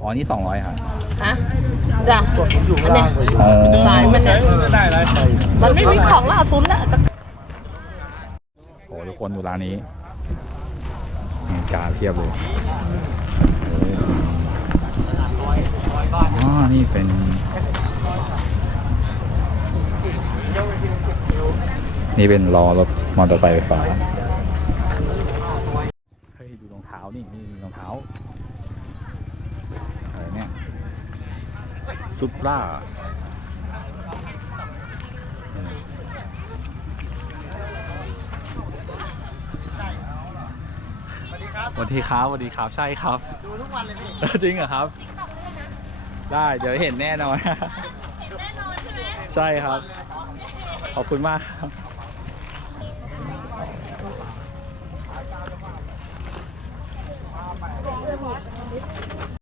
อ๋อนี่สองร้อยครับฮะจ้ะอันเนี้ยอ๋อสายมันเนี่ยได้ไรมันไม่มีของแล้วเอาทุนละตะโอ้ทุกคนดูร้านนี้มีการเทียบเลยอ๋อนี่เป็นนี่เป็นล้อรถมอเตอร์ไซค์ไฟฟ้า เฮ้ย ดูรองเท้านี่นี่รองเท้า อะไรเนี่ย ซุปราสวัสดีครับสวัสดีครับใช่ครับ ดูทุกวันเลยพี่จริงเหรอครับ ได้เดี๋ยวเห็นแน่นอนใช่ครับ ขอบคุณมากครับ